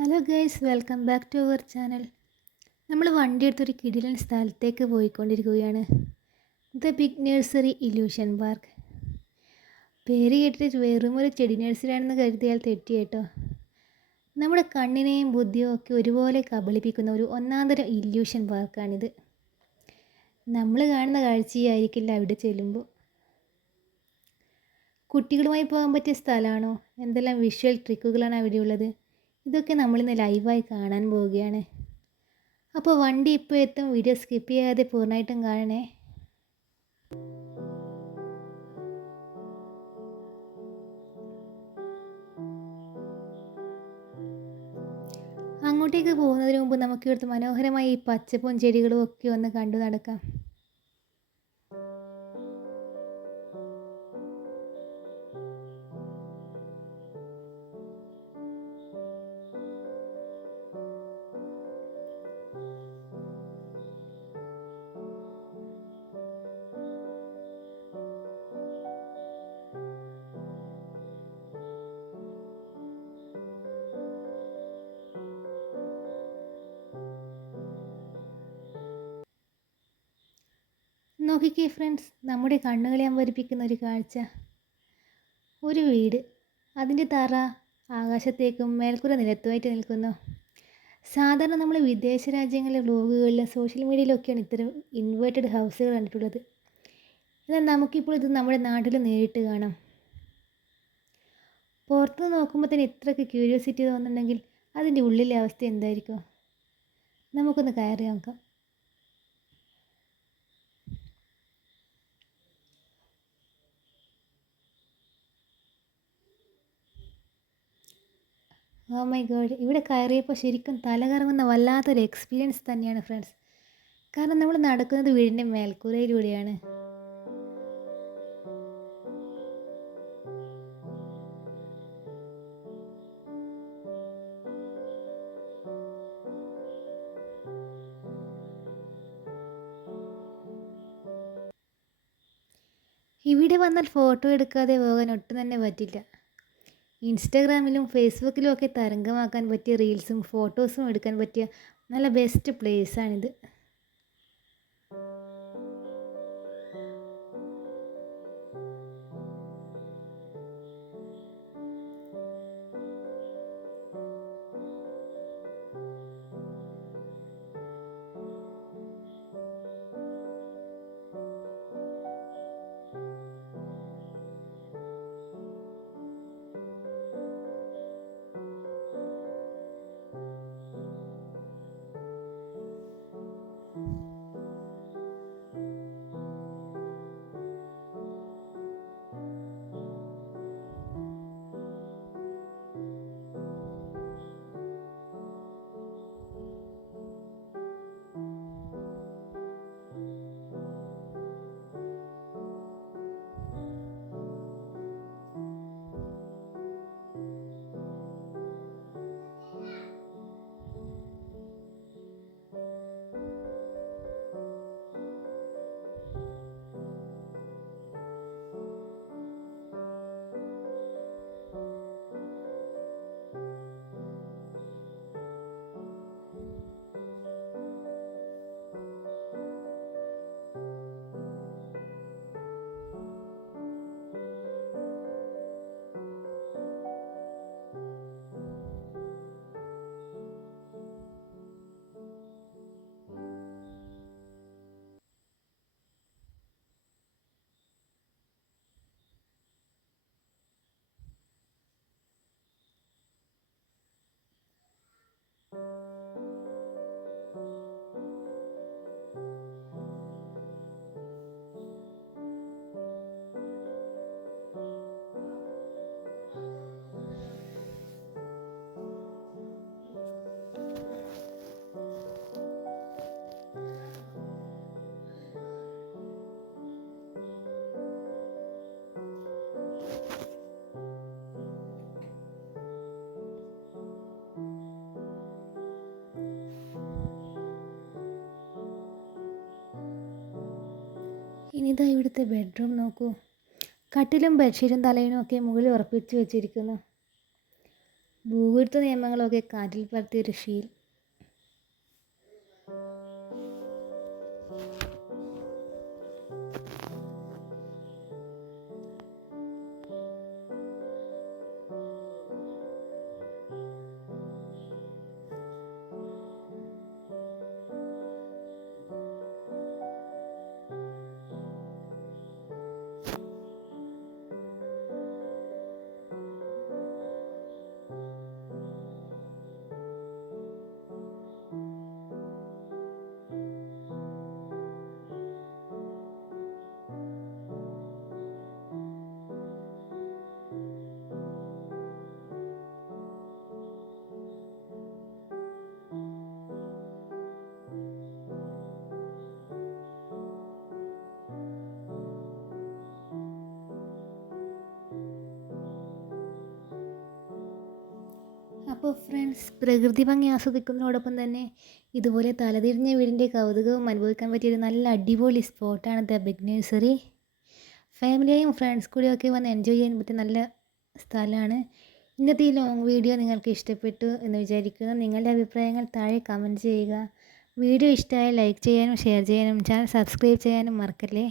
Hello guys, welcome back to our channel. നമ്മൾ വണ്ടി എടുത്തൊരു കിടിലൻ സ്ഥലത്തേക്ക് പോയിക്കൊണ്ടിരിക്കുകയാണ്. The big nursery illusion park. പേര് കേട്ടിട്ട് വെറും ഒരു ചെടി നഴ്സറിയാണെന്ന് കരുതിയാൽ തെറ്റി കേട്ടോ. നമ്മുടെ കണ്ണിനെയും ബുദ്ധിയും ഒക്കെ ഒരുപോലെ കബളിപ്പിക്കുന്ന ഒരു ഒന്നാന്തരം ഇല്യൂഷൻ പാർക്കാണിത്. നമ്മൾ കാണുന്ന കാഴ്ചയായിരിക്കില്ല അവിടെ ചെല്ലുമ്പോൾ. കുട്ടികളുമായി പോകാൻ പറ്റിയ സ്ഥലമാണോ? എന്തെല്ലാം വിഷ്വൽ ട്രിക്കുകളാണ് അവിടെയുള്ളത്? ഇതൊക്കെ നമ്മളിന്ന് ലൈവായി കാണാൻ പോവുകയാണ്. അപ്പോൾ വണ്ടി ഇപ്പോൾ എത്തും. വീഡിയോ സ്കിപ്പ് ചെയ്യാതെ പൂർണ്ണമായിട്ടും കാണണേ. അങ്ങോട്ടേക്ക് പോകുന്നതിന് മുമ്പ് നമുക്ക് ഇവിടുത്തെ മനോഹരമായ ഈ പച്ചപ്പും ചെടികളും ഒക്കെ ഒന്ന് കണ്ടു നടക്കാം. നോക്കിക്കേ ഫ്രണ്ട്സ്, നമ്മുടെ കണ്ണുകളെ അമ്പരിപ്പിക്കുന്ന ഒരു കാഴ്ച. ഒരു വീട്, അതിൻ്റെ തറ ആകാശത്തേക്കും മേൽക്കൂര നിലത്തുമായിട്ട് നിൽക്കുന്നു. സാധാരണ നമ്മൾ വിദേശ രാജ്യങ്ങളിലെ വ്ലോഗുകളിലും സോഷ്യൽ മീഡിയയിലൊക്കെയാണ് ഇത്തരം ഇൻവേർട്ടഡ് ഹൗസുകൾ കണ്ടിട്ടുള്ളത്. എന്നാൽ നമുക്കിപ്പോൾ ഇത് നമ്മുടെ നാട്ടിൽ നേരിട്ട് കാണാം. പുറത്ത് നോക്കുമ്പോൾ തന്നെ ഇത്രയ്ക്ക് ക്യൂരിയോസിറ്റി തോന്നുന്നുണ്ടെങ്കിൽ അതിൻ്റെ ഉള്ളിലെ അവസ്ഥ എന്തായിരിക്കും? നമുക്കൊന്ന് കയറി നോക്കാം. ഓ മൈ ഗോഡ്, ഇവിടെ കയറിയപ്പോൾ ശരിക്കും തലകറങ്ങുന്ന വല്ലാത്തൊരു എക്സ്പീരിയൻസ് തന്നെയാണ് ഫ്രണ്ട്സ്. കാരണം നമ്മൾ നടക്കുന്നത് വീടിൻ്റെ മേൽക്കൂരയിലൂടെയാണ്. ഇവിടെ വന്നാൽ ഫോട്ടോ എടുക്കാതെ പോകാൻ ഒട്ടും തന്നെ പറ്റില്ല. ഇൻസ്റ്റാഗ്രാമിലും ഫേസ്ബുക്കിലും ഒക്കെ തരംഗമാക്കാൻ പറ്റിയ റീൽസും ഫോട്ടോസും എടുക്കാൻ പറ്റിയ നല്ല ബെസ്റ്റ് പ്ലേസാണിത്. ഇനിതാ ഇവിടുത്തെ ബെഡ്റൂം നോക്കൂ. കട്ടിലും ബെഡ്ഷീറ്റും തലയിണും ഒക്കെ മുകളിൽ ഉറപ്പിച്ച് വെച്ചിരിക്കുന്നു. ഭൂഗുരുത്വ നിയമങ്ങളൊക്കെ കാറ്റിൽ പറത്തിയൊരു ഫീൽ. അപ്പോൾ ഫ്രണ്ട്സ്, പ്രകൃതി ഭംഗി ആസ്വദിക്കുന്നതോടൊപ്പം തന്നെ ഇതുപോലെ തലതിരിഞ്ഞ വീടിൻ്റെ കൗതുകവും അനുഭവിക്കാൻ പറ്റിയൊരു നല്ല അടിപൊളി സ്പോട്ടാണ് ദ ബിഗ് നഴ്സറി. ഫാമിലിയായും ഫ്രണ്ട്സ് കൂടിയൊക്കെ വന്ന് എൻജോയ് ചെയ്യാൻ പറ്റിയ നല്ല സ്ഥലമാണ്. ഇന്നത്തെ ഈ ലോങ് വീഡിയോ നിങ്ങൾക്ക് ഇഷ്ടപ്പെട്ടു എന്ന് വിചാരിക്കുന്നു. നിങ്ങളുടെ അഭിപ്രായങ്ങൾ താഴെ കമൻറ്റ് ചെയ്യുക. വീഡിയോ ഇഷ്ടമായാൽ ലൈക്ക് ചെയ്യാനും ഷെയർ ചെയ്യാനും ചാനൽ സബ്സ്ക്രൈബ് ചെയ്യാനും മറക്കല്ലേ.